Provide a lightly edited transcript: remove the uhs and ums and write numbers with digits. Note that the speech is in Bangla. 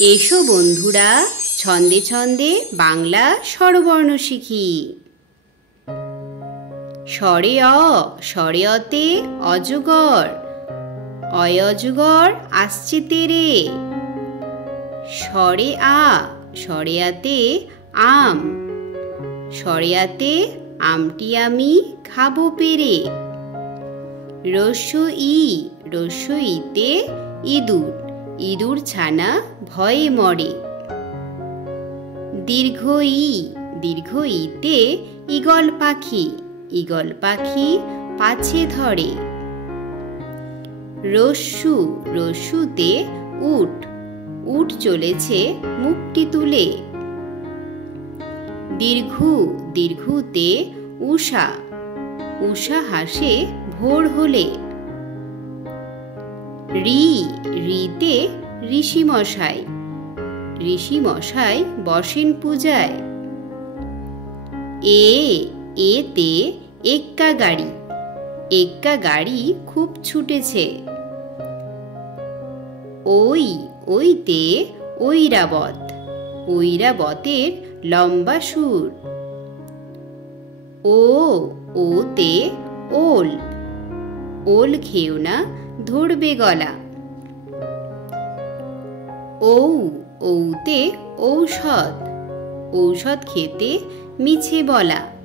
এসো বন্ধুরা, ছন্দে ছন্দে বাংলা স্বরবর্ণ শিখি। স্বরে অ, স্বরে অতে অজগর, অয় অজগর আসছে তেরে। স্বরে আ, স্বরে আতে আম, স্বরে আতে আমটি আমি খাবো পেরে। রস্য ই, রস্য ইতে ইঁদুর, ইঁদুর ছানা ভয়ে মরে। দীর্ঘ ই, দীর্ঘ ইতে ঈগল পাখি, ঈগল পাখি পাছে ধরে। রস্যু, রস্যুতে উট, উট চলেছে মুখটি তুলে। দীর্ঘু, দীর্ঘুতে উষা, উষা হাসে ভোর হলে। রি, রিতে ঋষি মশাই, ঋষি মশাই বসেন পূজায়। এ, এতে এক্কা গাড়ি, এক্কা গাড়ি খুব ছুটেছে। ওই, ওইতে ঐরাবত, ঐরাবতের লম্বা সুর। ও, ওতে ওল, ওল খেও না ধরবে গলা। ঔ, ঔতে ঔষধ, ঔষধ খেতে মিছে বলা।